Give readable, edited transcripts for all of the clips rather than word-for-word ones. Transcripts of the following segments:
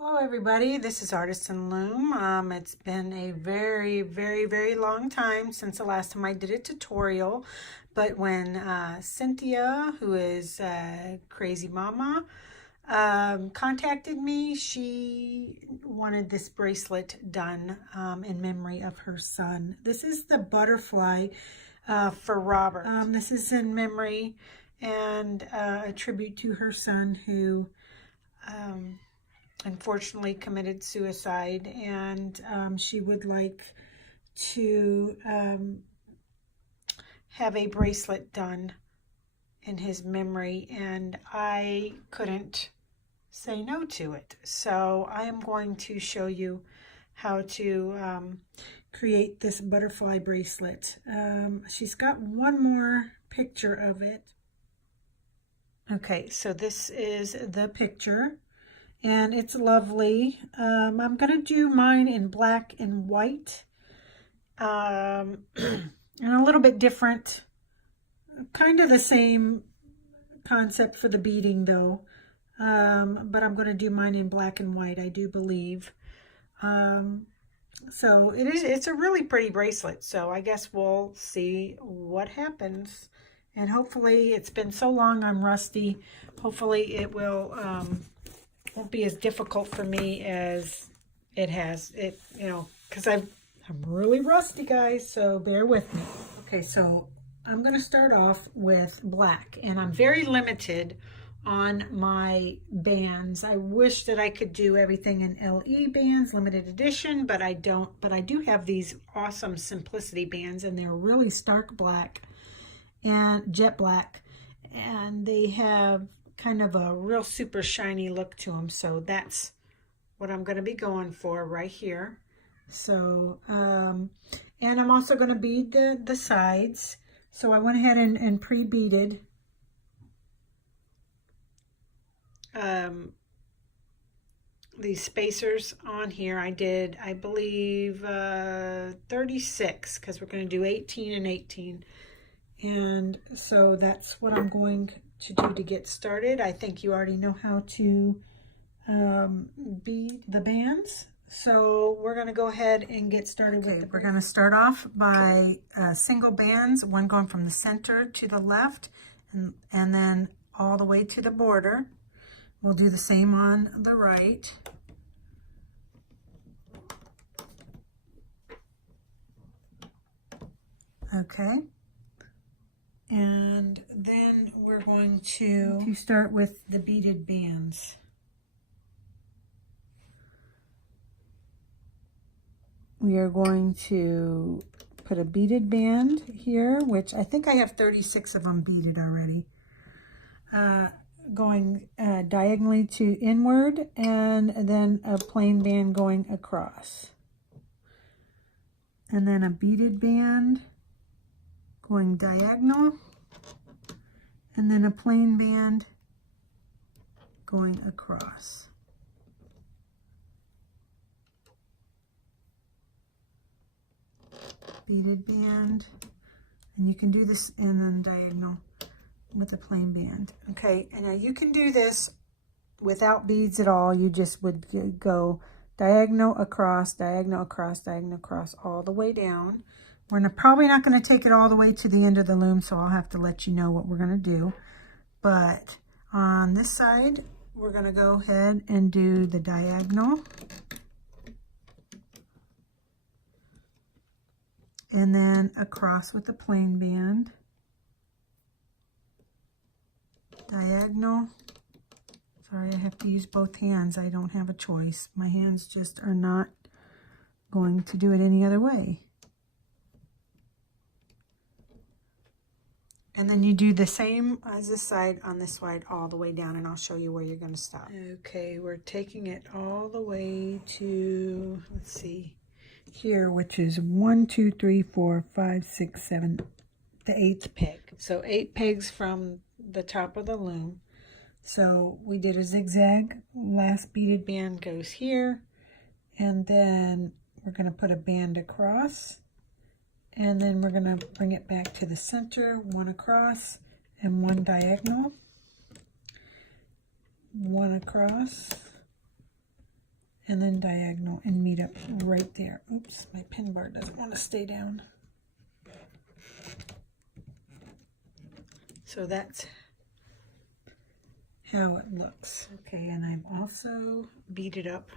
Hello everybody, this is Artisan Loom. It's been a very long time since the last time I did a tutorial, but when Cynthia, who is Crazmawmaw, contacted me, she wanted this bracelet done in memory of her son. This is the butterfly for Robert. This is in memory and a tribute to her son who unfortunately committed suicide, and she would like to have a bracelet done in his memory, and I couldn't say no to it. So I am going to show you how to create this butterfly bracelet. She's got one more picture of it. Okay, so this is the picture. And it's lovely. I'm going to do mine in black and white. And a little bit different. Kind of the same concept for the beading though. But I'm going to do mine in black and white, I do believe. So it's a really pretty bracelet. So I guess we'll see what happens. And hopefully, it's been so long I'm rusty. Hopefully it will... won't be as difficult for me as it has, because I'm really rusty, guys, so bear with me. Okay, so I'm going to start off with black, and I'm very limited on my bands. I wish that I could do everything in LE bands, limited edition, but I don't. But I do have these awesome simplicity bands, and they're really stark black and jet black, and they have kind of a real super shiny look to them. So that's what I'm going to be going for right here. So, and I'm also going to bead the sides. So I went ahead and pre-beaded these spacers on here. I did, I believe, 36, because we're going to do 18 and 18. And so that's what I'm going to do to get started. I think you already know how to bead the bands. So we're going to go ahead and get started with it. We're going to start off by single bands, one going from the center to the left and then all the way to the border. We'll do the same on the right. Okay. And then we're going to start with the beaded bands. We are going to put a beaded band here, which I think I have 36 of them beaded already. Going diagonally to inward, and then a plain band going across. And then a beaded band going diagonal, and then a plain band going across. Beaded band, and you can do this and then diagonal with a plain band. Okay, and now you can do this without beads at all. You just would go diagonal across, diagonal across, diagonal across, all the way down. We're probably not going to take it all the way to the end of the loom, so I'll have to let you know what we're going to do. But on this side, we're going to go ahead and do the diagonal. And then across with the plain band. Diagonal. Sorry, I have to use both hands. I don't have a choice. My hands just are not going to do it any other way. And then you do the same as this side on this side all the way down, and I'll show you where you're going to stop. Okay, we're taking it all the way to, let's see, here, which is 1, 2, 3, 4, 5, 6, 7, the 8th peg. So 8 pegs from the top of the loom. So we did a zigzag. Last beaded band goes here, and then we're going to put a band across. And then we're going to bring it back to the center, one across and one diagonal. One across and then diagonal and meet up right there. Oops, my pin bar doesn't want to stay down. So that's how it looks. Okay, and I've also beaded up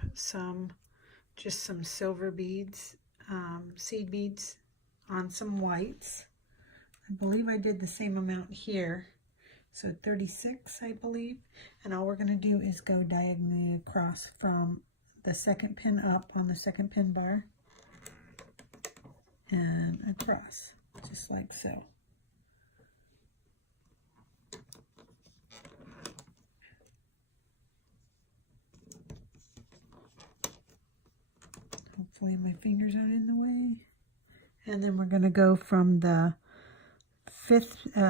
just some silver beads, seed beads on some whites. I believe I did the same amount here. So 36, I believe. And all we're going to do is go diagonally across from the second pin up on the second pin bar and across, just like so. Hopefully my fingers aren't in the way. And then we're going to go from the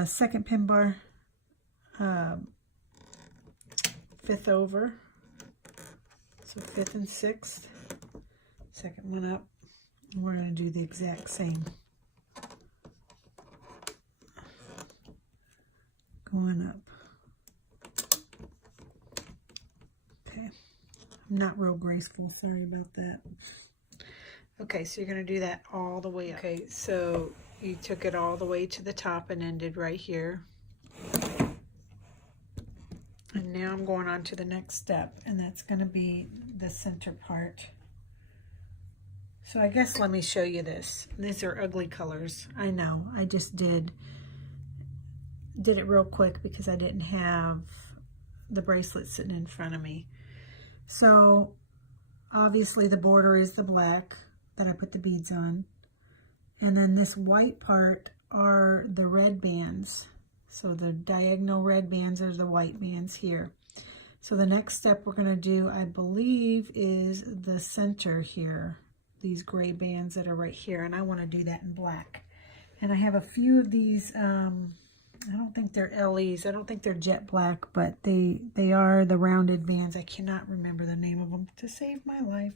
second pin bar, fifth over, so fifth and sixth, second one up, and we're going to do the exact same, going up. Okay, I'm not real graceful, sorry about that. Okay, so you're going to do that all the way up. Okay, so you took it all the way to the top and ended right here. And now I'm going on to the next step, and that's going to be the center part. So I guess let me show you this. These are ugly colors. I know, I just did it real quick because I didn't have the bracelet sitting in front of me. So obviously the border is the black that I put the beads on. And then this white part are the red bands. So the diagonal red bands are the white bands here. So the next step we're going to do, I believe, is the center here. These gray bands that are right here. And I want to do that in black. And I have a few of these, I don't think they're LEs. I don't think they're jet black, but they are the rounded bands. I cannot remember the name of them to save my life.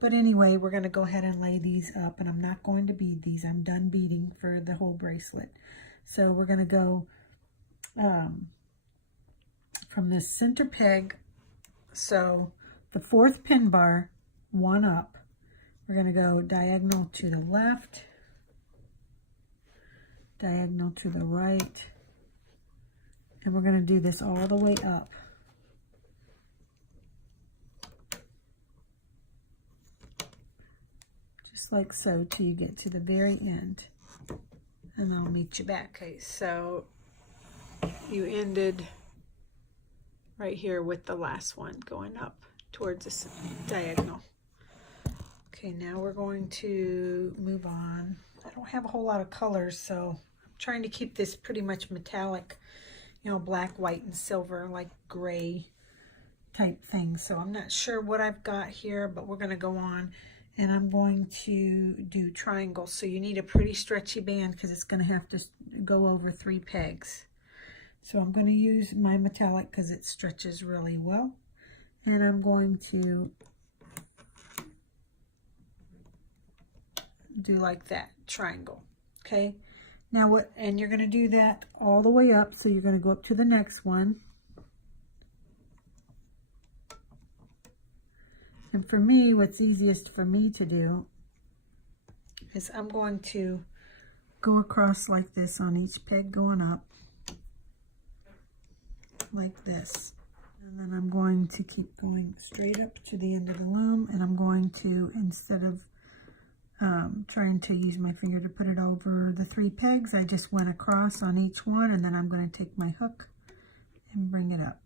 But anyway, we're going to go ahead and lay these up, and I'm not going to bead these. I'm done beading for the whole bracelet. So we're going to go from this center peg, so the fourth pin bar, one up. We're going to go diagonal to the left, diagonal to the right, and we're going to do this all the way up. Just like so till you get to the very end, and I'll meet you back. Okay, so you ended right here with the last one going up towards this diagonal. Okay, now we're going to move on. I don't have a whole lot of colors, so I'm trying to keep this pretty much metallic, you know, black, white, and silver, like gray type thing. So I'm not sure what I've got here, but we're going to go on, and I'm going to do triangles. So you need a pretty stretchy band because it's going to have to go over 3 pegs. So I'm going to use my metallic because it stretches really well, and I'm going to do like that, triangle. Okay, now what, and you're going to do that all the way up, so you're going to go up to the next one. And for me, what's easiest for me to do is I'm going to go across like this on each peg going up, like this. And then I'm going to keep going straight up to the end of the loom, and I'm going to, instead of trying to use my finger to put it over the 3 pegs, I just went across on each one, and then I'm going to take my hook and bring it up.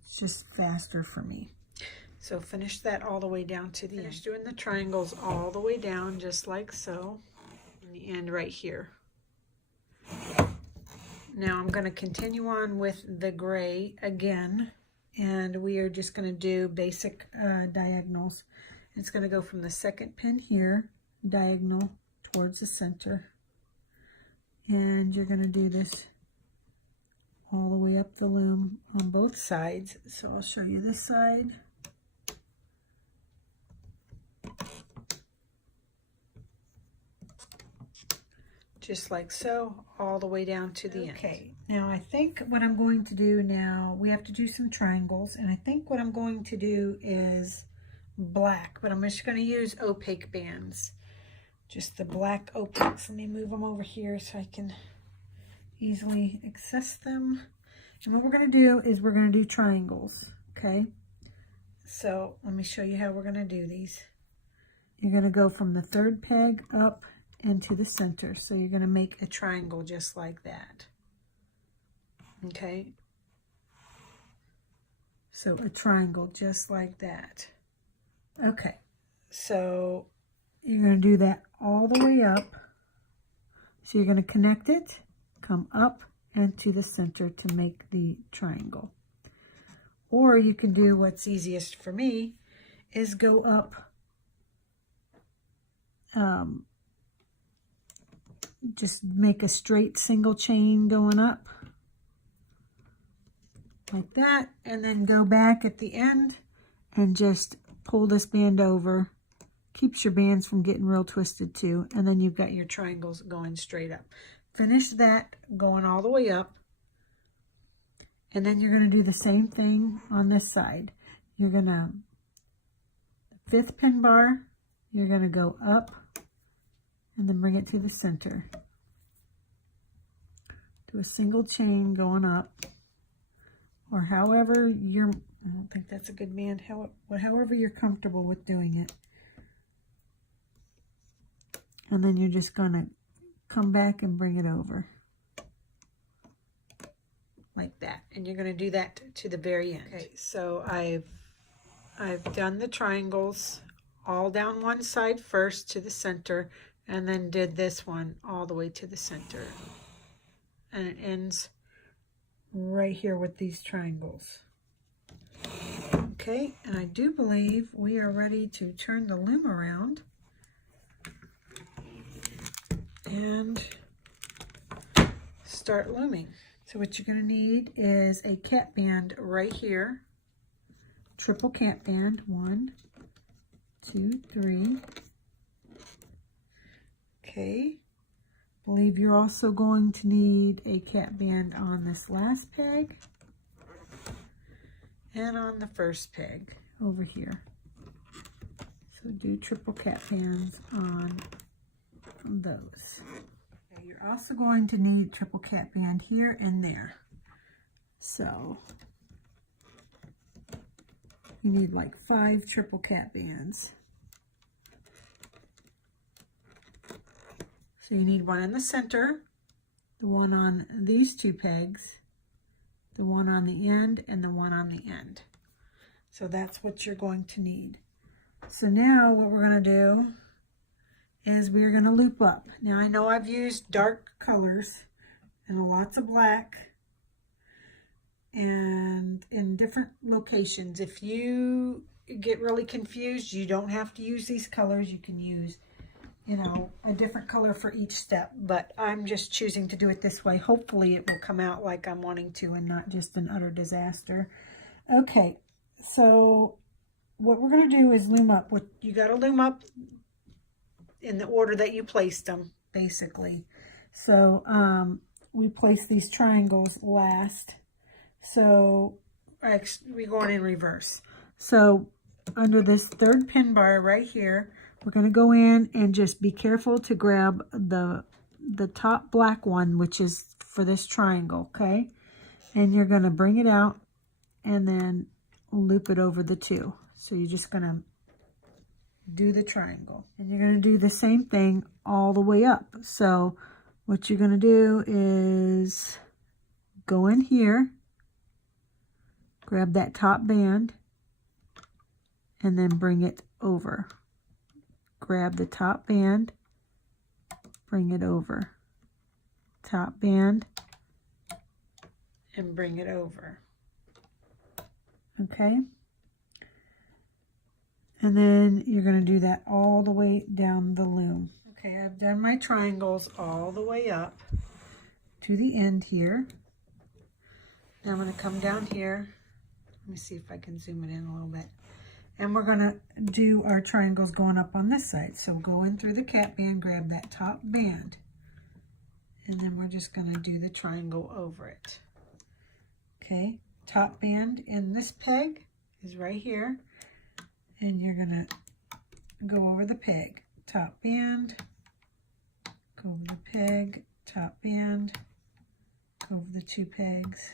It's just faster for me. So finish that all the way down to the end. Finish doing the triangles all the way down, just like so, and the end right here. Now I'm going to continue on with the gray again, and we are just going to do basic diagonals. It's going to go from the second pin here, diagonal towards the center, and you're going to do this all the way up the loom on both sides. So I'll show you this side. Just like so, all the way down to the end. Okay, now I think what I'm going to do now, we have to do some triangles, and I think what I'm going to do is black, but I'm just going to use opaque bands. Just the black opaques. Let me move them over here so I can easily access them. And what we're going to do is we're going to do triangles, okay? So let me show you how we're going to do these. You're going to go from the third peg up into the center. So you're going to make a triangle just like that. Okay? So a triangle just like that. Okay. So you're going to do that all the way up. So you're going to connect it, come up and to the center to make the triangle. Or you can do what's easiest for me is go up just make a straight single chain going up like that, and then go back at the end and just pull this band over. Keeps your bands from getting real twisted too, and then you've got your triangles going straight up. Finish that going all the way up, and then you're going to do the same thing on this side. You're going to, fifth pin bar, you're going to go up and then bring it to the center. Do a single chain going up, or however you're, I don't think that's a good band, however you're comfortable with doing it. And then you're just going to come back and bring it over like that, and you're going to do that to the very end. Okay, so I've done the triangles all down one side first to the center, and then did this one all the way to the center, and it ends right here with these triangles. Okay, and I do believe we are ready to turn the loom around and start looming. So what you're going to need is a cap band right here, triple cap band, 1, 2, 3. Okay, I believe you're also going to need a cap band on this last peg and on the first peg over here. So do triple cap bands on those. Okay, you're also going to need triple cap band here and there. So you need like 5 triple cap bands. So you need one in the center, the one on these 2 pegs, the one on the end, and the one on the end. So that's what you're going to need. So now what we're going to do is we're going to loop up. Now I know I've used dark colors and lots of black and in different locations. If you get really confused, you don't have to use these colors. You can use, you know, a different color for each step, but I'm just choosing to do it this way. Hopefully it will come out like I'm wanting to and not just an utter disaster. Okay, so what we're going to do is loom up. You got to loom up in the order that you placed them, basically. So we place these triangles last. So we're going in reverse. So under this third pin bar right here, we're going to go in and just be careful to grab the top black one, which is for this triangle, okay? And you're going to bring it out and then loop it over the 2. So you're just going to do the triangle, and you're going to do the same thing all the way up. So what you're going to do is go in here, grab that top band, and then bring it over. Grab the top band, bring it over. Top band, and bring it over. Okay? And then you're going to do that all the way down the loom. Okay, I've done my triangles all the way up to the end here. Now I'm going to come down here. Let me see if I can zoom it in a little bit. And we're going to do our triangles going up on this side. So go in through the cap band, grab that top band, and then we're just going to do the triangle over it. Okay, top band in this peg is right here. and you're gonna go over the peg, top band, go over the peg, top band, go over the 2 pegs,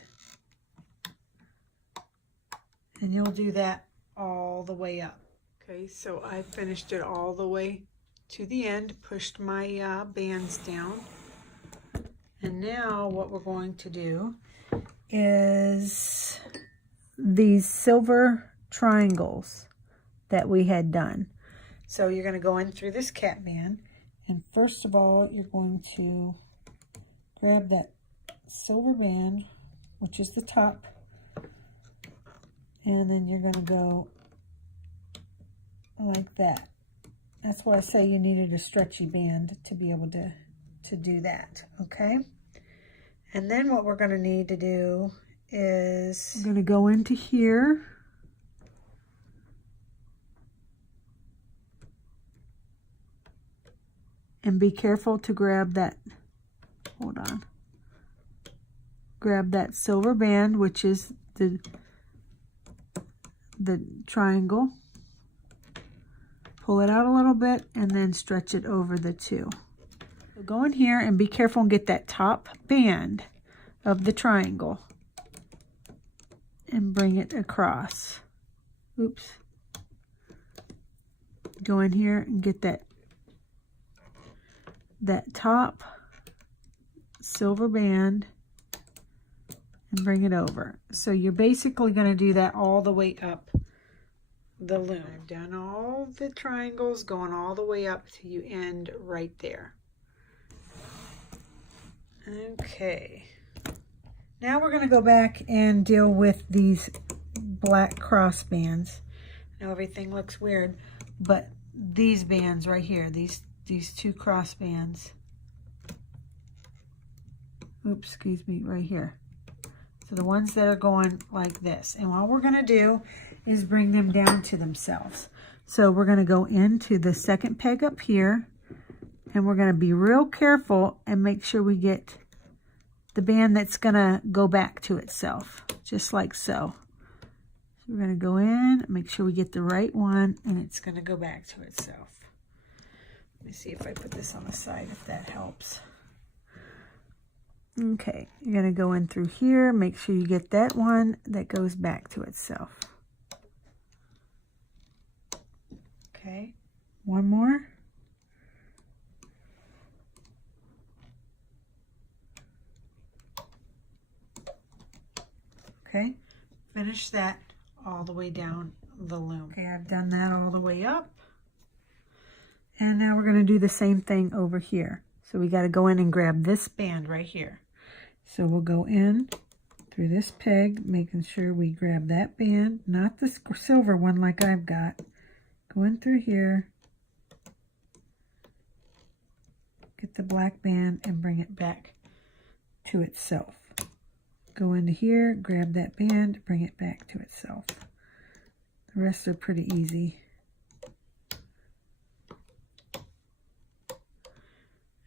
and you'll do that all the way up. Okay, so I finished it all the way to the end, pushed my bands down, and now what we're going to do is these silver triangles that we had done. So you're going to go in through this cap band, and first of all you're going to grab that silver band, which is the top, and then you're going to go like that. That's why I say you needed a stretchy band to be able to do that, okay? And then what we're going to need to do is we're going to go into here and be careful to grab that, hold on, grab that silver band, which is the triangle, pull it out a little bit, and then stretch it over the 2. So go in here and be careful and get that top band of the triangle and bring it across. Oops. Go in here and get that top silver band and bring it over. So you're basically going to do that all the way up the loom. I've done all the triangles going all the way up till you end right there. Okay. Now we're going to go back and deal with these black cross bands. Now everything looks weird, but these bands right here, these 2 cross bands. Oops, excuse me, right here. So the ones that are going like this. And what we're going to do is bring them down to themselves. So we're going to go into the second peg up here, and we're going to be real careful and make sure we get the band that's going to go back to itself, just like so. So we're going to go in, make sure we get the right one, and it's going to go back to itself. Let me see if I put this on the side, if that helps. Okay, you're going to go in through here, make sure you get that one that goes back to itself. Okay, one more. Okay, finish that all the way down the loom. Okay, I've done that all the way up. And now we're going to do the same thing over here. So we got to go in and grab this band right here. So we'll go in through this peg, making sure we grab that band, not the silver one like I've got. Go in through here, get the black band and bring it back to itself. Go into here, grab that band, bring it back to itself. The rest are pretty easy.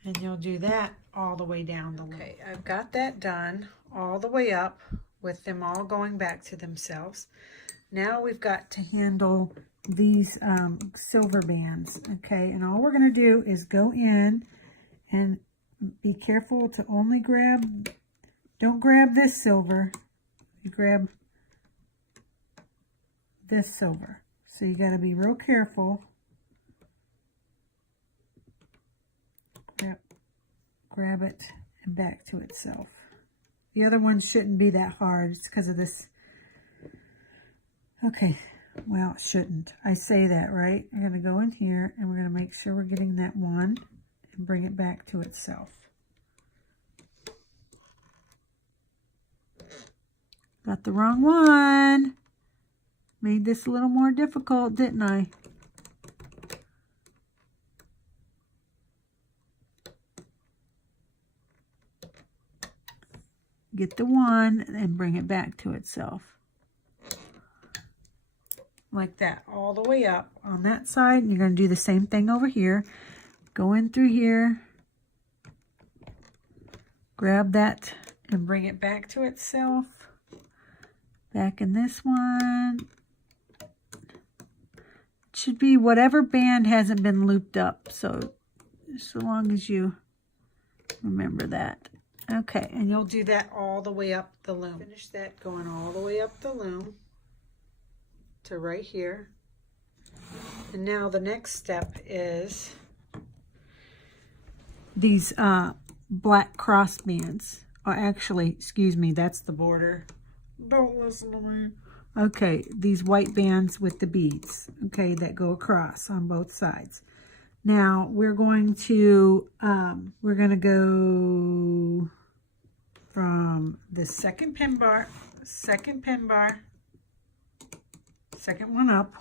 And you'll do that all the way down the loop. Okay, I've got that done all the way up with them all going back to themselves. Now we've got to handle these silver bands, okay? And all we're going to do is go in and be careful to only grab, don't grab this silver, you grab this silver. So you got to be real careful. Grab it and back to itself. The other ones shouldn't be that hard. It's because of this. Okay, well, it shouldn't. I say that, right? I'm going to go in here and we're going to make sure we're getting that one and bring it back to itself. Got the wrong one. Made this a little more difficult, didn't I? Get the one and bring it back to itself. Like that, all the way up on that side. You're going to do the same thing over here. Go in through here. Grab that and bring it back to itself. Back in this one. should be whatever band hasn't been looped up. So long as you remember that. Okay, and you'll do that all the way up the loom. Finish that going all the way up the loom to right here. And now the next step is these black cross bands. Or actually, excuse me, that's the border. Don't listen to me. Okay, these white bands with the beads, okay, that go across on both sides. Now we're going to go from the second pin bar, second one up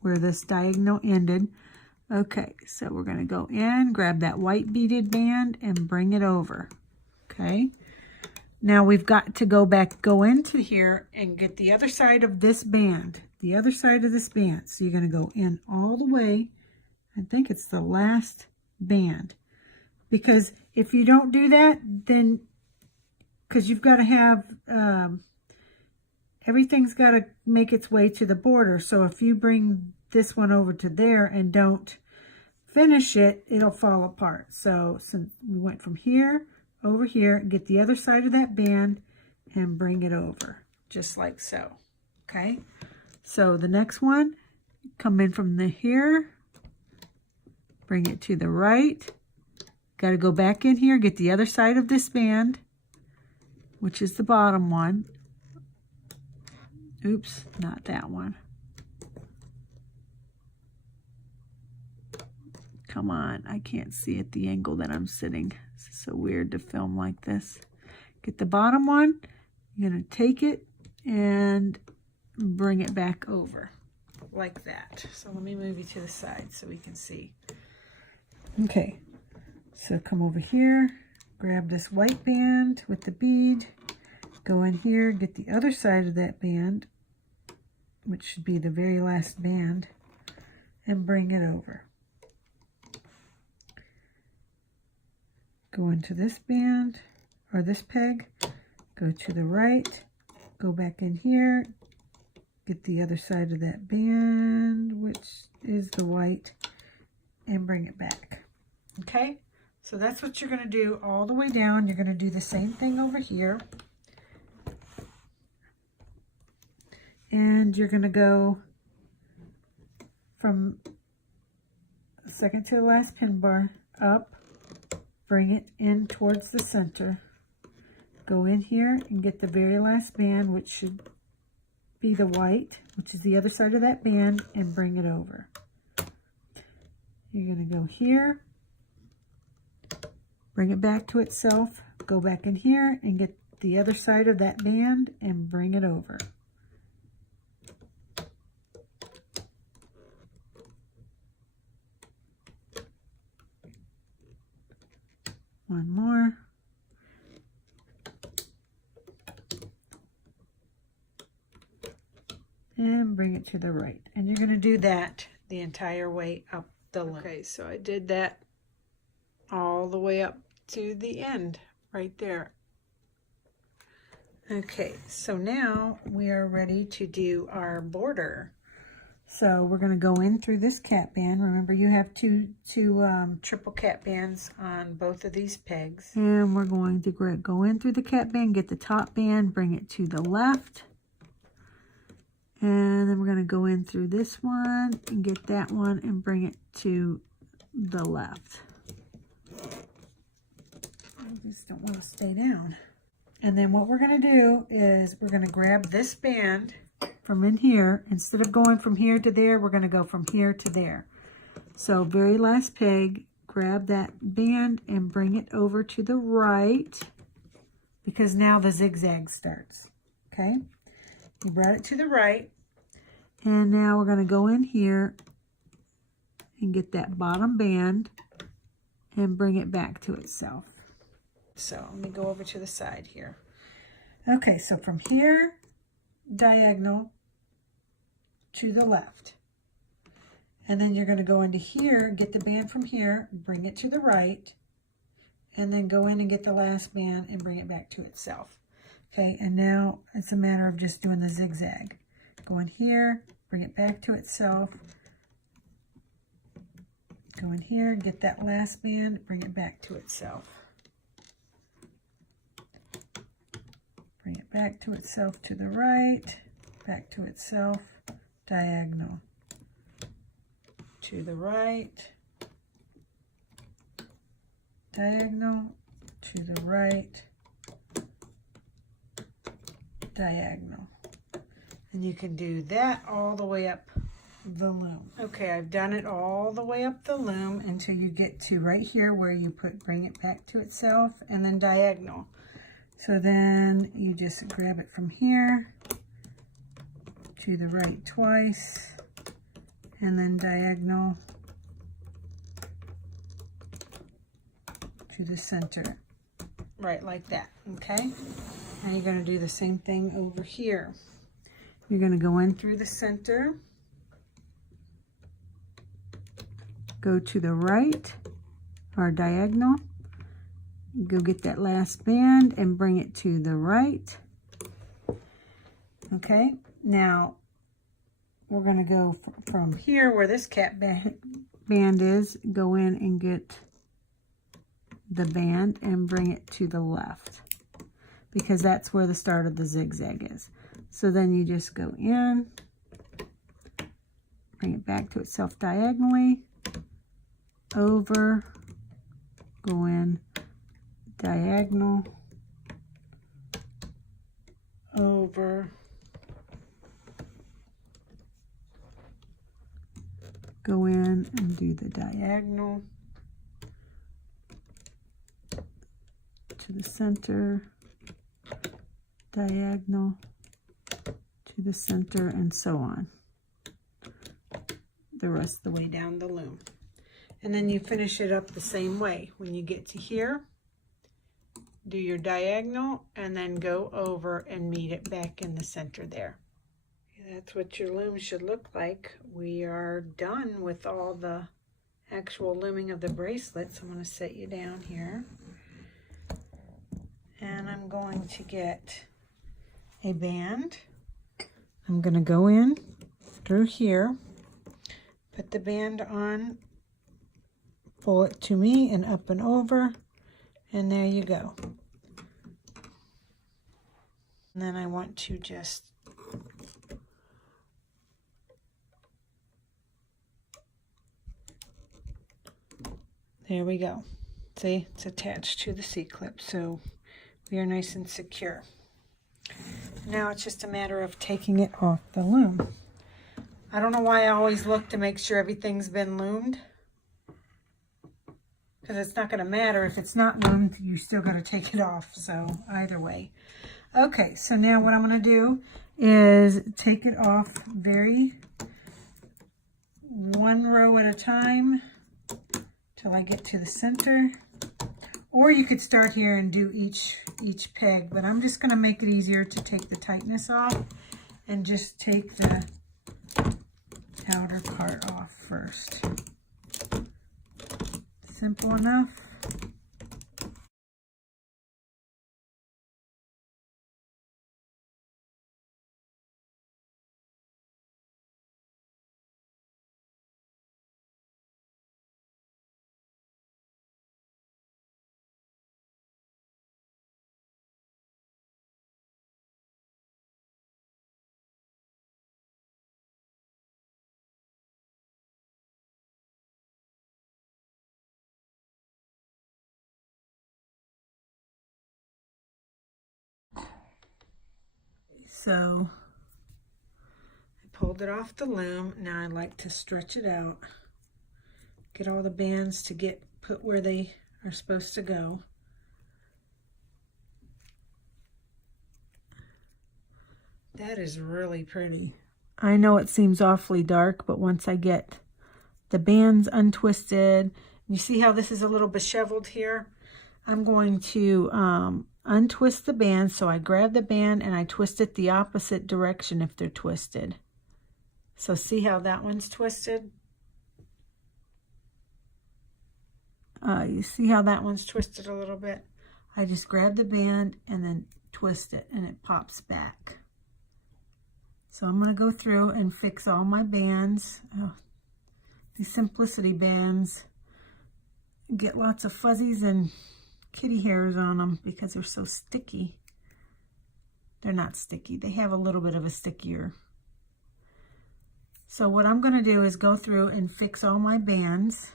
where this diagonal ended. Okay, so we're going to go in, grab that white beaded band and bring it over. Okay. Now we've got to go into here and get the other side of this band, So you're going to go in all the way. I think it's the last band. Because if you don't do that, then, because you've got to have, everything's got to make its way to the border. So if you bring this one over to there and don't finish it, it'll fall apart. So since we went from here, over here, get the other side of that band and bring it over, just like so. Okay, so the next one, come in from here, bring it to the right, got to go back in here, get the other side of this band, which is the bottom one. Oops, not that one. Come on, I can't see at the angle that I'm sitting. It's so weird to film like this. Get the bottom one. You're going to take it and bring it back over like that. So let me move you to the side so we can see. Okay, so come over here, grab this white band with the bead, go in here, get the other side of that band, which should be the very last band, and bring it over. Go into this band, or this peg, go to the right, go back in here, get the other side of that band, which is the white, and bring it back. Okay, so that's what you're going to do all the way down. You're going to do the same thing over here. And you're going to go from the second to the last pin bar up, bring it in towards the center, go in here and get the very last band, which should be the white, which is the other side of that band, and bring it over. You're going to go here, bring it back to itself, go back in here and get the other side of that band and bring it over. One more. And bring it to the right. And you're going to do that the entire way up the loom. Okay, so I did that all the way up to the end right there. Okay, so now we are ready to do our border. So we're going to go in through this cap band. Remember, you have two triple cap bands on both of these pegs. And we're going to go in through the cap band, get the top band, bring it to the left. And then we're going to go in through this one and get that one and bring it to the left. I just don't want to stay down. And then what we're going to do is we're going to grab this band from in here. Instead of going from here to there, we're going to go from here to there. So very last peg, grab that band and bring it over to the right, because now the zigzag starts. Okay, you brought it to the right, and now we're going to go in here and get that bottom band and bring it back to itself. So let me go over to the side here. Okay, so from here, diagonal to the left, and then you're going to go into here, get the band from here, bring it to the right, and then go in and get the last band and bring it back to itself. Okay, and now it's a matter of just doing the zigzag. Go in here, bring it back to itself, Go in here, get that last band, bring it back to itself. Bring it back to itself to the right, back to itself, diagonal. To the right, diagonal, to the right, diagonal. And you can do that all the way up the loom. Okay, I've done it all the way up the loom until you get to right here where you bring it back to itself and then diagonal. So then you just grab it from here to the right twice and then diagonal to the center, right like that, okay? Now you're going to do the same thing over here. You're going to go in through the center, go to the right, or diagonal, go get that last band and bring it to the right. Okay, now we're going to go from here where this cat band is, go in and get the band and bring it to the left, because that's where the start of the zigzag is. So then you just go in, bring it back to itself diagonally, over, go in, diagonal, over, go in and do the diagonal to the center, diagonal to the center, and so on the rest of the way down the loom. And then you finish it up the same way. When you get to here, do your diagonal and then go over and meet it back in the center there. That's what your loom should look like. We are done with all the actual looming of the bracelets. I'm going to set you down here. And I'm going to get a band. I'm going to go in through here, put the band on, pull it to me and up and over, and there you go. And then I want to just there we go. See, it's attached to the C-clip, so we are nice and secure. Now it's just a matter of taking it off the loom. I don't know why I always look to make sure everything's been loomed, because it's not going to matter if it's not loomed. You still got to take it off, so either way. Okay, so now what I'm going to do is take it off one row at a time till I get to the center. Or you could start here and do each peg, but I'm just going to make it easier to take the tightness off and just take the outer part off first. Simple enough. So I pulled it off the loom. Now I like to stretch it out, get all the bands to put where they are supposed to go. That is really pretty. I know it seems awfully dark, but once I get the bands untwisted, you see how this is a little disheveled here? I'm going to untwist the band. So I grab the band and I twist it the opposite direction if they're twisted. So see how that one's twisted? You see how that one's twisted a little bit? I just grab the band and then twist it and it pops back. So I'm going to go through and fix all my bands. Oh, These Simplicity bands get lots of fuzzies and kitty hairs on them because they're so sticky. They're not sticky. They have a little bit of a stickier. So what I'm going to do is go through and fix all my bands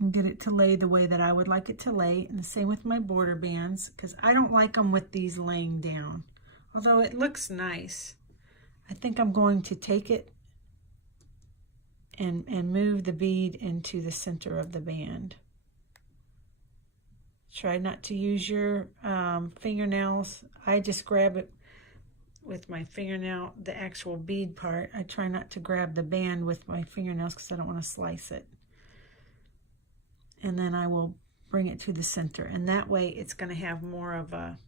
and get it to lay the way that I would like it to lay. And the same with my border bands, because I don't like them with these laying down. Although it looks nice. I think I'm going to take it and move the bead into the center of the band. Try not to use your fingernails. I just grab it with my fingernail, the actual bead part. I try not to grab the band with my fingernails because I don't want to slice it. And then I will bring it to the center. And that way it's going to have more of a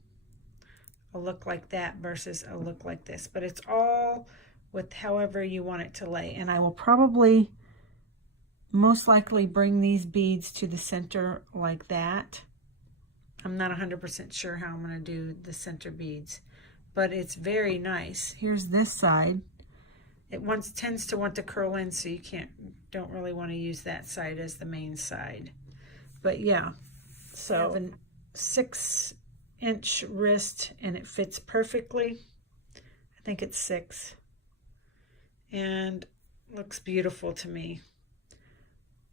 look like that versus a look like this. But it's all with however you want it to lay. And I will probably most likely bring these beads to the center like that. I'm not 100% sure how I'm going to do the center beads, but it's very nice. Here's this side. It tends to want to curl in, so you don't really want to use that side as the main side. But yeah, so a 6-inch wrist and it fits perfectly. I think it's 6. And looks beautiful to me.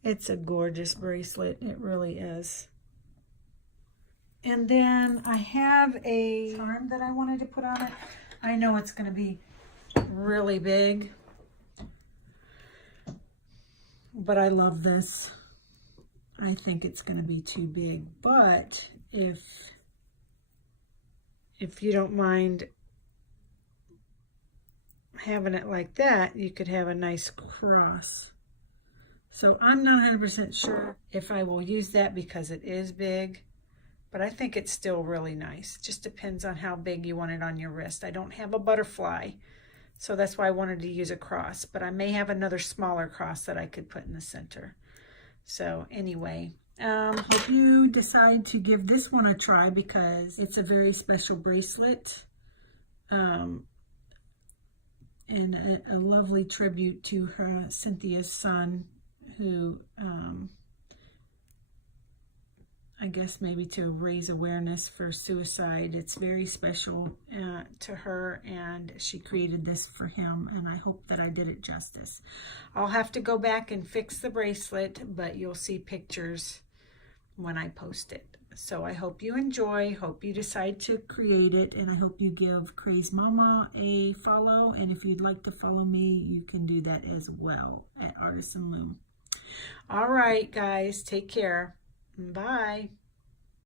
It's a gorgeous bracelet. It really is. And then I have a charm that I wanted to put on it. I know it's going to be really big, but I love this. I think it's going to be too big, but if you don't mind having it like that, you could have a nice cross. So I'm not 100% sure if I will use that because it is big, but I think it's still really nice. Just depends on how big you want it on your wrist. I don't have a butterfly, so that's why I wanted to use a cross, but I may have another smaller cross that I could put in the center. So anyway, if you decide to give this one a try because it's a very special bracelet, and a lovely tribute to her, Cynthia's son, who I guess maybe to raise awareness for suicide. It's very special to her, and she created this for him, and I hope that I did it justice. I'll have to go back and fix the bracelet, but you'll see pictures when I post it. So I hope you enjoy, hope you decide to create it, and I hope you give Crazmawmaw a follow, and if you'd like to follow me, you can do that as well at Artisan Loom. All right, guys, take care. Bye.